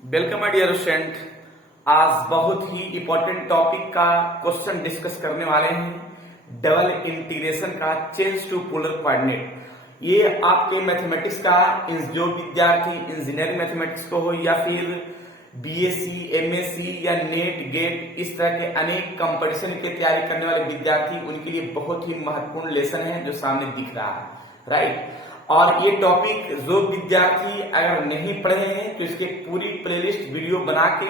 Welcome my dear student. आज बहुत ही इंपॉर्टेंट टॉपिक का क्वेश्चन डिस्कस करने वाले हैं। डबल इंटीग्रेशन का चेंज टू पोलर कोऑर्डिनेट। ये आपके मैथमेटिक्स का जो विद्यार्थी इंजीनियरिंग मैथमेटिक्स को हो या फिर बीएससी, एमएससी या नेट गेट इस तरह के अनेक कंपटीशन की तैयारी करने वाले विद्यार्थी, उनके लिए बहुत ही महत्वपूर्ण लेसन है जो सामने दिख रहा है, राइट। और ये टॉपिक जो विद्यार्थी अगर नहीं पढ़े हैं तो इसके पूरी प्लेलिस्ट वीडियो बना के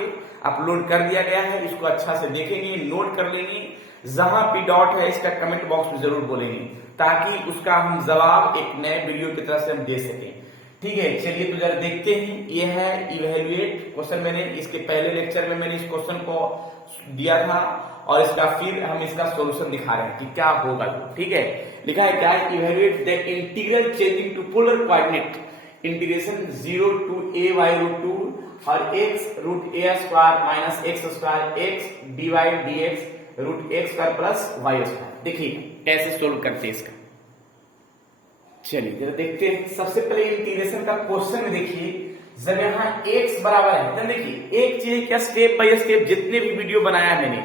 अपलोड कर दिया गया है। इसको अच्छा से देखेंगे, नोट कर लेंगे, जहां भी डाउट है इसका कमेंट बॉक्स में जरूर बोलेंगे ताकि उसका हम जवाब एक नए वीडियो की तरह से हम दे सकें। ठीक है, चलिए तो जरा देखते हैं। ये है इवेल्युएट क्वेश्चन। मैंने इसके पहले लेक्चर में मैंने इस क्वेश्चन को दिया था और इसका फिर हम इसका सॉल्यूशन दिखा रहे हैं कि क्या होगा। ठीक है, लिखा है क्या, evaluate the integral changing to polar coordinate integration 0 to a y root 2 और x root a square minus x square x dy dx root x square plus y square. देखिए कैसे सोल्व करते हैं इसका। चलिए जरा देखते हैं। सबसे पहले इंटीग्रेशन का क्वेश्चन में देखिए, जब यहाँ x बराबर है तो देखिए एक चीज क्या, स्टेप बाय स्टेप जितने भी वीडियो बनाया मैंने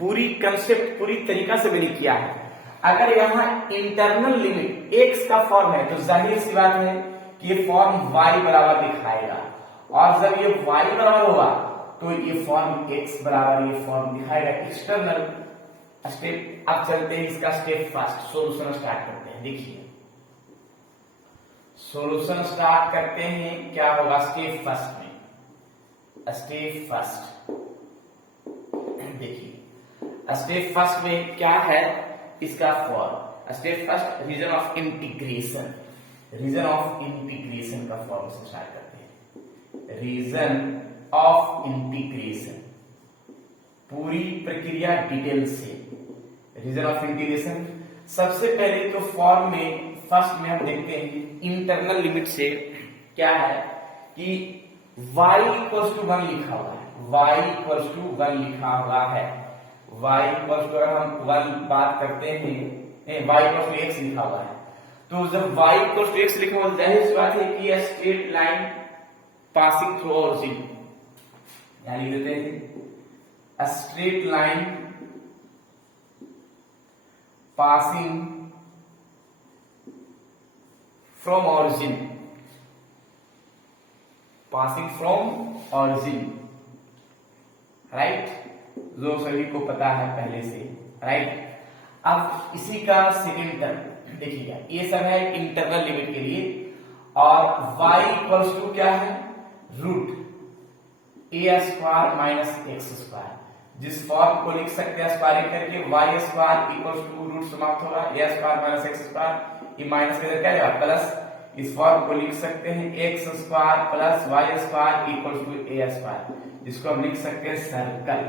पूरी कंसेप्ट पूरी तरीका से मैंने किया है। अगर यहाँ इंटरनल लिमिट x का फॉर्म है तो जाहिर सी बात है कि ये फॉर्म y बराबर दिखाएगा, और जब ये y बराबर होगा तो ये फॉर्म x बराबर ये फॉर्म दिखाएगा। External step. अब चलते हैं इसका स्टेप फर्स्ट, सोल्यूशन स्टार्ट करते हैं। देखिए सॉल्यूशन स्टार्ट करते हैं, क्या होगा स्टेप फर्स्ट में। स्टेप फर्स्ट देखिए, स्टेप फर्स्ट में क्या है इसका form. Step first region of integration, region of integration का फॉर्म से स्टार्ट करते हैं। रीजन ऑफ इंटीग्रेशन, पूरी प्रक्रिया डिटेल से। रीजन ऑफ इंटीग्रेशन सबसे पहले तो फॉर्म में फर्स्ट में हम देखते हैं इंटरनल लिमिट से क्या है कि y इक्वल्स टू 1 लिखा हुआ है। y इक्वल्स टू 1 लिखा हुआ है। y इक्वल्स टू अगर हम 1 बात करते हैं, y इक्वल्स टू x लिखा हुआ है, तो जब y इक्वल्स टू x लिखा हुआ है जाहिर सी बात है कि straight line passing through origin, यानी लिख देते हैं straight line passing from origin, passing from origin, right, जो सभी को पता है पहले से, राइट। अब इसी का सेकेंड टर्म देखिएगा, ये सब है इंटरनल लिमिट के लिए। और y इक्वल्स टू क्या है, root a square minus x square, जिस फॉर्म को लिख सकते हैं स्क्वायरिंग करके y square equals to root समाप्त होगा a square minus x square, ये माइनस के क्या जाएगा प्लस। इस फॉर्म को लिख सकते हैं x square plus y square equals to a square, जिसको हम लिख सकते हैं सर्कल,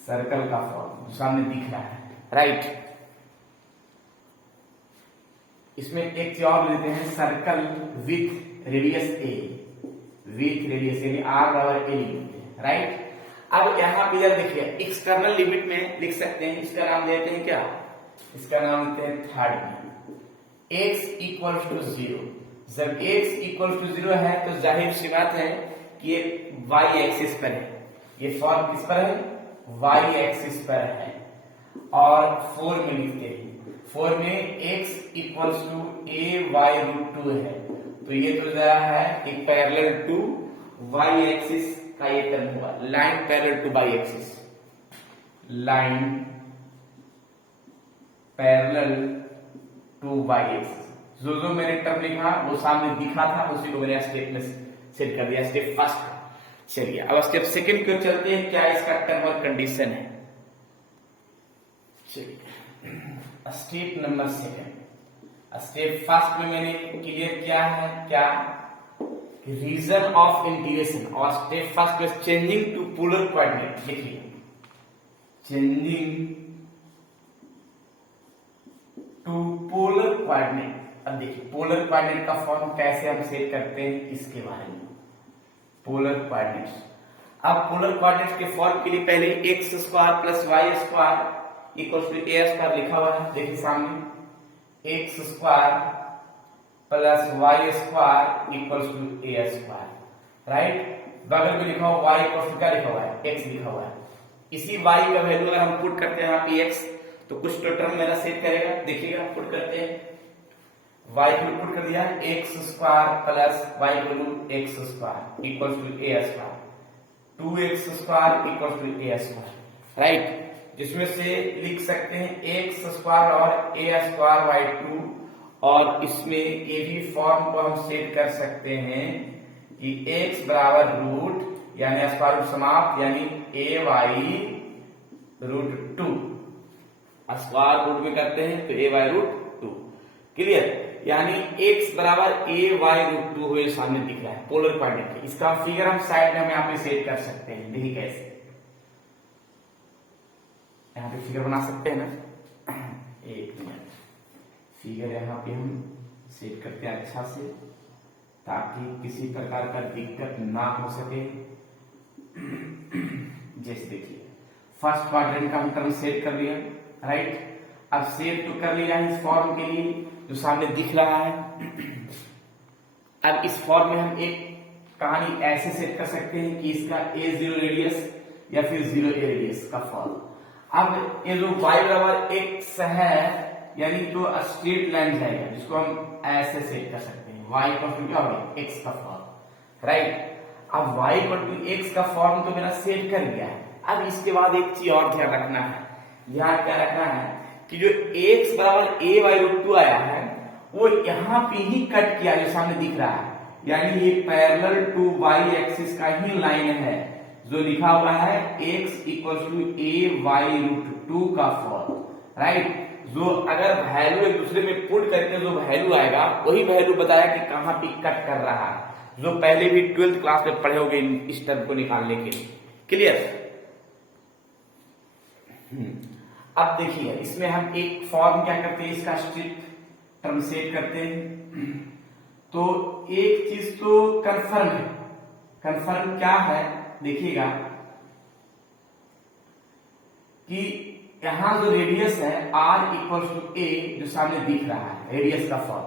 सर्कल का फॉर्म जो सामने दिख रहा है, राइट। इसमें एक चीज और लेते हैं, circle with radius a, with radius यानी r बराबर a लिखते हैं, राइट। अब यहाँ पे जरा देखिए एक्सटर्नल लिमिट में लिख सकते हैं, इसका नाम देते हैं क्या, इसका नाम देते हैं थर्ड में x इक्वल टू 0। जब x इक्वल टू 0 है तो जाहिर सी बात है कि ये y एक्सिस पर है, ये फॉर्म किस पर है, y एक्सिस पर है। और 4 में लिखते हैं, 4 में x equal to a y root 2 है, तो ये तो जरा है एक पैरेलल टू y एक्सिस का ये टर्म हुआ, line parallel to y axis, line parallel to y axis. जो मैंने टर्म लिखा वो सामने दिखा था, उसी को मैंने स्टेप में सेट कर दिया, स्टेप फर्स्ट। चलिए अब स्टेप सेकंड को चलते हैं, क्या इसका टर्म और कंडीशन है। चलिए step number second. Step first में मैंने क्लियर किया है क्या, रीजन ऑफ इंटीग्रेशन, और स्टेप फर्स्ट में चेंजिंग टू पोलर कोऑर्डिनेट। देखिए चेंजिंग टू पोलर कोऑर्डिनेट। अब देखिए पोलर कोऑर्डिनेट का फॉर्म कैसे हम सेट करते हैं इसके बारे में। पोलर कोऑर्डिनेट्स, अब पोलर कोऑर्डिनेट्स के फॉर्म के लिए पहले x square plus y square equals to a square लिखा हुआ है। देखिए सामने x square plus y square equals to a square, right. बगल में लिखा हुआ y इक्वल टू क्या लिखा हुआ है, x लिखा हुआ है। इसी y का वैल्यू अगर हम पुट करते हैं यहाँ पे x, तो कुछ तो टर्म मेरा सेट करेगा, देखिएगा पुट करते हैं। y को पुट कर दिया, x square plus y x square equal to a square, 2x square equal to a square, right. जिसमें से लिख सकते हैं x स्क्वायर और a स्क्वायर बाई 2, और इसमें ये भी फॉर्म को हम सेट कर सकते हैं कि x बराबर रूट यानी स्क्वायर रूट समाप्त यानी a by root 2, square root में करते हैं तो a बाई रूट 2, क्लियर। यानी x बराबर a बाई रूट 2 हुए सामने दिख रहा है पोलर कोऑर्डिनेट। इसका फिगर हम साइड में हम यहाँ पे सेट कर सकते हैं, देखिए कैसे यहाँ पे फिगर बना सकते हैं ना। एक मिनट, फिगर यहाँ पे हम सेट करते हैं अच्छा से, ताकि किसी प्रकार का दिक्कत ना हो सके। जैसे देखिए फर्स्ट क्वाड्रेंट का हम टर्म सेट कर लिया, राइट। अब सेट तो कर लिया इस फॉर्म के लिए जो सामने दिख रहा है। अब इस फॉर्म में हम एक कहानी ऐसे सेट कर सकते हैं कि इसका a0 रेडियस या फिर 0a रेडियस का फॉर्म। अब ये जो y बराबर x है यानी तो स्ट्रेट लाइन जाएगा, जिसको हम ऐसे सेट कर सकते हैं, y इक्वल टू क्या होगा, x का फॉर्म, राइट। अब y इक्वल टू x का फॉर्म तो मेरा सेट कर लिया है। अब इसके बाद एक चीज और ध्यान रखना है, ध्यान क्या रखना है कि जो x बराबर a बाई रूट 2 आया है वो यहाँ पे ही कट किया जो सामने दिख रहा है, यानी ये पैरेलल टू y एक्सिस का ही लाइन है जो लिखा हुआ है x equal to a by root 2 का फॉर्म, राइट। जो अगर वैल्यू एक दूसरे में पुट करके जो वैल्यू आएगा वही वैल्यू बताया कि कहां पे कट कर रहा है, जो पहले भी 12th क्लास में पढ़े होंगे इस टर्म को निकालने के लिए, क्लियर। अब देखिए इसमें हम एक फॉर्म क्या करते हैं, इसका स्ट्रिक्ट टर्म सेट करते हैं। तो एक चीज तो कंफर्म है, कंफर्म क्या है देखिएगा कि यहां जो रेडियस है r इक्वल टू a जो सामने दिख रहा है रेडियस का फॉर्म,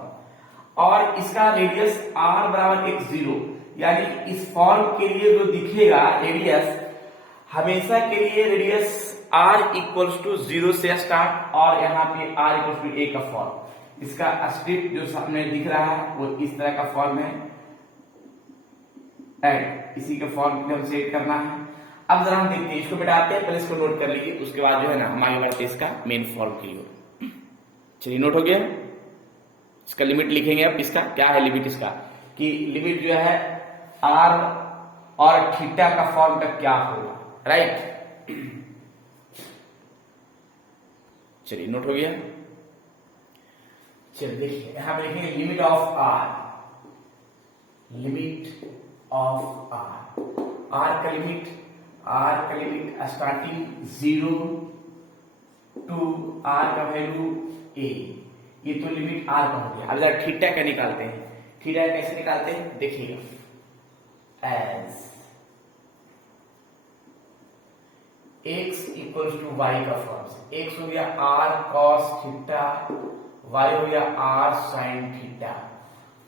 और इसका रेडियस r बराबर x0, यानी इस फॉर्म के लिए जो दिखेगा रेडियस हमेशा के लिए रेडियस r इक्वल टू 0 से स्टार्ट, और यहाँ पे r इक्वल टू a का फॉर्म। इसका स्ट्रिप जो सामने दिख रहा है वो इस तरह का फॉर्म है, राइट। इसी के फॉर्म में हम सेट करना है। अब जरा हम देखते हैं, इसको मिटाते हैं, पहले इसको नोट कर लीजिए, उसके बाद जो है ना हम आगे बढ़ते हैं इसका मेन फॉर्म की ओर। चलिए नोट हो गया, इसका लिमिट लिखेंगे। अब इसका क्या है लिमिट, इसका कि लिमिट जो है r और थीटा का फॉर्म का क्या होगा, राइट। चलिए नोट हो गया। चलिए देखिए यहां पर लिखेंगे limit of r, limit of r का लिमिट, r का लिमिट स्टार्टिंग 0 टू r का वैल्यू a, ये तो लिमिट r का हो गया। अब जरा थीटा का निकालते हैं, थीटा कैसे निकालते हैं देखिएगा, as x equal to y का फॉर्म से, x हो गया r cos थीटा, y हो गया r sin थीटा,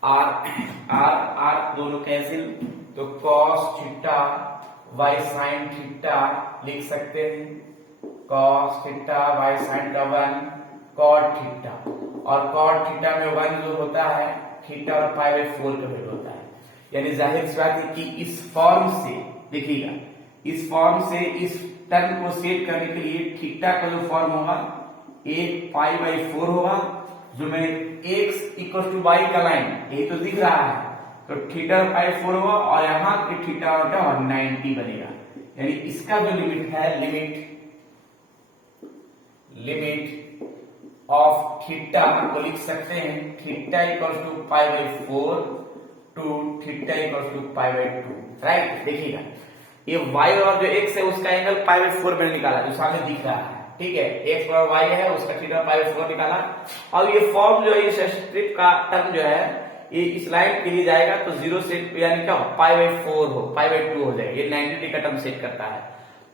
r दोनों कैंसिल, तो cos theta y sin theta लिख सकते हैं, cos थीटा y sin का 1 cot थीटा, और cot थीटा में 1 जो होता है थीटा और पाई बाई 4 का वैल्यू होता है। यानी जाहिर सी बात है कि इस फॉर्म से देखिएगा, इस फॉर्म से इस टर्म को सेट करने के लिए थीटा का जो फॉर्म होगा 1 पाई बाई 4 होगा, जो मैं x इक्वल टू y का लाइन ये तो दिख रहा है, तो थीटा पाई 4 होगा, और यहाँ पे थीटा और क्या 90 बनेगा। यानी इसका जो लिमिट है, लिमिट ऑफ थीटा को लिख सकते हैं theta equal to pi by 4 to theta equal to pi by 2, right. देखिएगा ये y और जो x है उसका एंगल पाई बाई 4 मैंने निकाला जो सामने दिख रहा है, ठीक है। x बराबर y है, उसका थीटा पाई बाई 4 निकाला, और ये फॉर्म जो है इस स्ट्रिप का टर्म जो है ये इस लाइन के लिए जाएगा तो 0 से यानी क्या हो पाई बाई 4 हो, पाई बाई 2 हो जाएगा। ये 90 डिग्री का टर्म सेट करता है,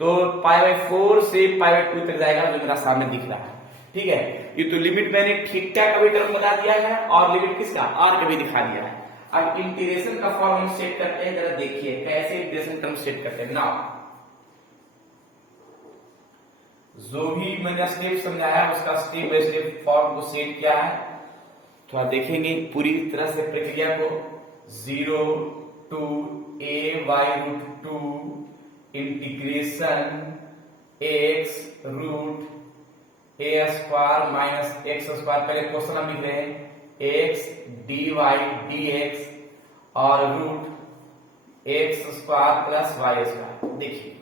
तो पाई बाई 4 से पाई बाई 2 तक जाएगा जो मेरा सामने दिख रहा है, ठीक है। ये तो लिमिट मैंने थीटा का भी टर्म बता दिया है और लिमिट किसका r का भी दिखा दिया है। अब इंटीग्रेशन का फॉर्म हम सेट करते हैं, जरा देखिए कैसे इंटीग्रेशन टर्म सेट करते हैं। नाउ जो भी मैंने स्टेप समझाया उसका स्टेप बाय स्टेप फॉर्म को सेट किया है, तो आप देखेंगे पूरी तरह से प्रक्रिया को। 0 to a y root 2 integration x root a square minus x square, पहले क्वेश्चन हम लिख रहे हैं x dy dx और root x square plus y square. देखिए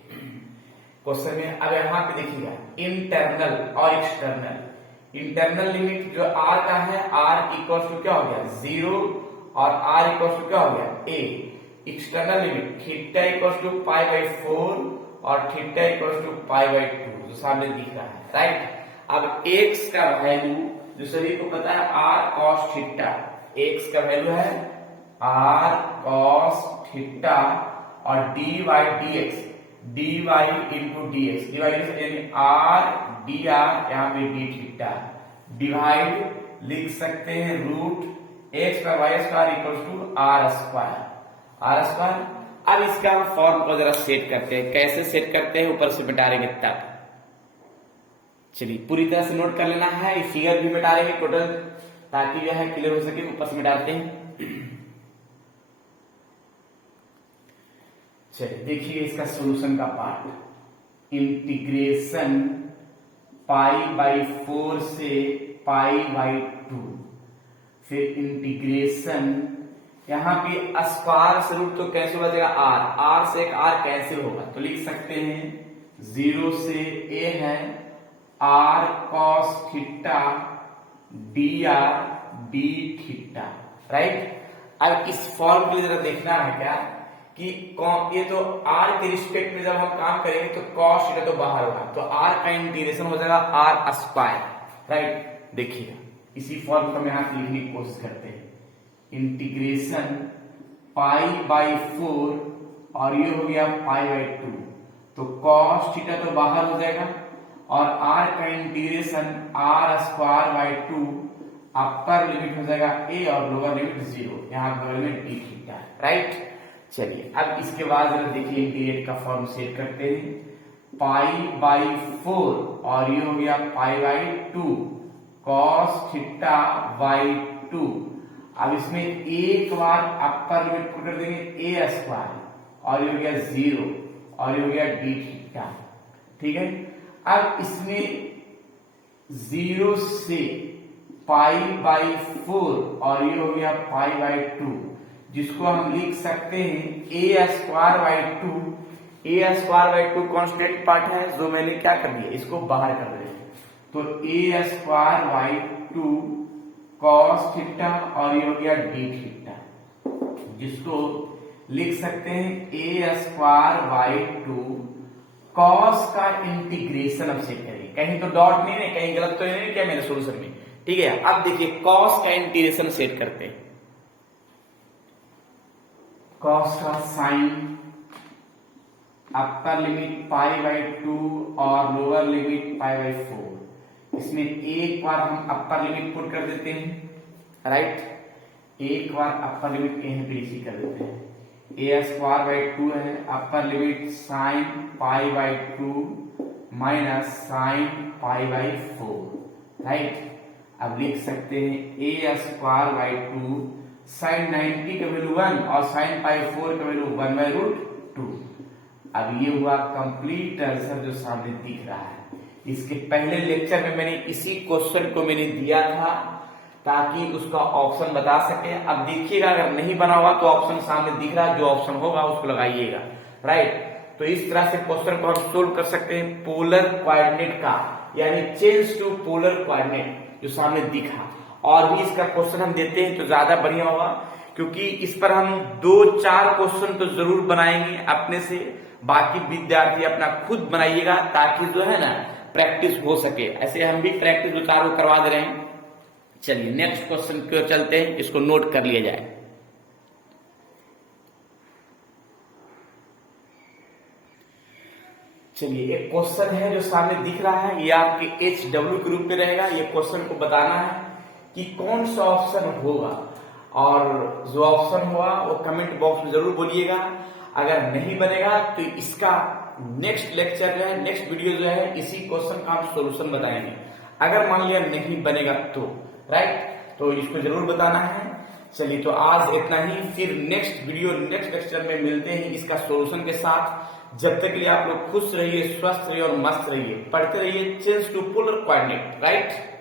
क्वेश्चन में अब यहां पे देखिएगा इंटरनल और एक्सटर्नल। इंटरनल लिमिट जो r का है, r इक्वल टू क्या हो गया 0 और r इक्वल टू क्या हो गया a। External limit theta equal to pi by 4 और theta equal to pi by 2 जो सामने दिख रहा है, राइट। अब x का वैल्यू जो सभी को पता है r cos थीटा, x का वैल्यू है r cos थीटा और dy dx, dy into dx, divide यानी r dr, यहाँ पे d थीटा, डिवाइड लिख सकते हैं रूट x का y square equal to r square, r square. अब इसका फॉर्म को जरा सेट करते हैं, कैसे सेट करते हैं ऊपर से मिटाएंगे तब। चलिए पूरी तरह से नोट कर लेना है, फिगर भी मिटाएंगे टोटल ताकि जो है क्लियर हो सके। ऊपर से मिटाते हैं। चलिए देखिए इसका सॉल्यूशन का पार्ट, इंटीग्रेशन पाई बाई 4 से पाई बाई 2, फिर इंटीग्रेशन यहां पे स्क्वायर से रूट तो कैंसिल हो जाएगा r से एक r कैंसिल होगा, तो लिख सकते हैं 0 से a है r cos theta dr d theta, right. अब इस फॉर्म के लिए जरा देखना है क्या कि ये तो r के रिस्पेक्ट में जब हम काम करेंगे तो cos थीटा तो बाहर होगा, तो r का इंटीग्रेशन हो जाएगा r स्क्वायर, राइट। देखिए इसी फॉर्म को हम यहां लिखने की कोशिश करते हैं, इंटीग्रेशन पाई बाई 4 और ये हो गया पाई बाई 2, तो cos थीटा तो बाहर हो जाएगा और r का integration r square by 2, upper limit हो जाएगा a और लोअर लिमिट 0, यहाँ बगल में d थीटा, राइट। चलिए अब इसके बाद जरा देखिए इंटीग्रेट का फॉर्म सेट करते हैं, पाई बाई 4 और ये हो गया पाई बाई 2, cos थीटा बाई 2। अब इसमें एक बार अपर लिमिट पुट कर देंगे a स्क्वायर और ये हो गया 0 और ये हो गया d थीटा, ठीक है। अब इसमें 0 से पाई बाई 4 और ये हो गया पाई बाई 2, जिसको हम लिख सकते हैं a square by 2। a square by 2 constant part है जो मैंने क्या कर दिया, इसको बाहर कर दिया, तो a square by 2 cos theta और ये हो गया d थीटा, जिसको लिख सकते हैं a स्क्वायर बाई 2 cos का इंटीग्रेशन। अब सेट करेंगे, कहीं तो डॉट नहीं है, कहीं गलत तो नहीं क्या मेरे सोल्यूशन में, ठीक है। अब देखिए cos का इंटीग्रेशन सेट करते हैं, cos का sine upper limit pi by 2 और लोअर लिमिट पाई बाई 4, इसमें एक बार हम अपर लिमिट पुट कर देते हैं, राइट। एक बार अपर लिमिट यहीं पे इसी कर देते हैं, a स्क्वायर बाई 2 है, upper limit sine pi by 2 minus sine pi by 4, right. अब लिख सकते हैं a स्क्वायर बाई 2 साइन 90 का वैल्यू 1 और साइन पाई 4 का वैल्यू 1 बाई रूट 2। अब ये हुआ कंप्लीट आंसर जो सामने दिख रहा है। इसके पहले लेक्चर में मैंने इसी क्वेश्चन को मैंने दिया था ताकि उसका ऑप्शन बता सके। अब देखिएगा अगर नहीं बना हुआ तो ऑप्शन सामने दिख रहा है, जो ऑप्शन होगा उसको लगाइएगा, राइट। तो इस तरह से क्वेश्चन को हम सोल्व कर सकते हैं पोलर कोऑर्डिनेट का, यानी चेंज टू पोलर कोऑर्डिनेट जो सामने दिखा। और भी इसका क्वेश्चन हम देते हैं तो ज्यादा बढ़िया होगा, क्योंकि इस पर हम 2-4 क्वेश्चन तो जरूर बनाएंगे अपने से, बाकी विद्यार्थी अपना खुद बनाइएगा ताकि जो है ना प्रैक्टिस हो सके। ऐसे हम भी प्रैक्टिस 2-4 को करवा दे रहे हैं। चलिए नेक्स्ट क्वेश्चन की ओर चलते हैं, इसको नोट कर लिया जाए। चलिए एक क्वेश्चन है जो सामने दिख रहा है, ये आपके HW के रूप में रहेगा। ये क्वेश्चन को बताना है कि कौन सा ऑप्शन होगा और जो ऑप्शन हुआ वो कमेंट बॉक्स में जरूर बोलिएगा। अगर नहीं बनेगा तो इसका नेक्स्ट लेक्चर जो है, नेक्स्ट वीडियो जो है, इसी क्वेश्चन का हम सोल्यूशन बताएंगे। अगर मान लिया नहीं बनेगा तो राइट, तो इसको जरूर बताना है। चलिए तो आज इतना ही, फिर नेक्स्ट वीडियो नेक्स्ट लेक्चर में मिलते हैं इसका सोल्यूशन के साथ। जब तक के लिए आप लोग खुश रहिए, स्वस्थ रहिए और मस्त रहिए, पढ़ते रहिए change to polar coordinate right.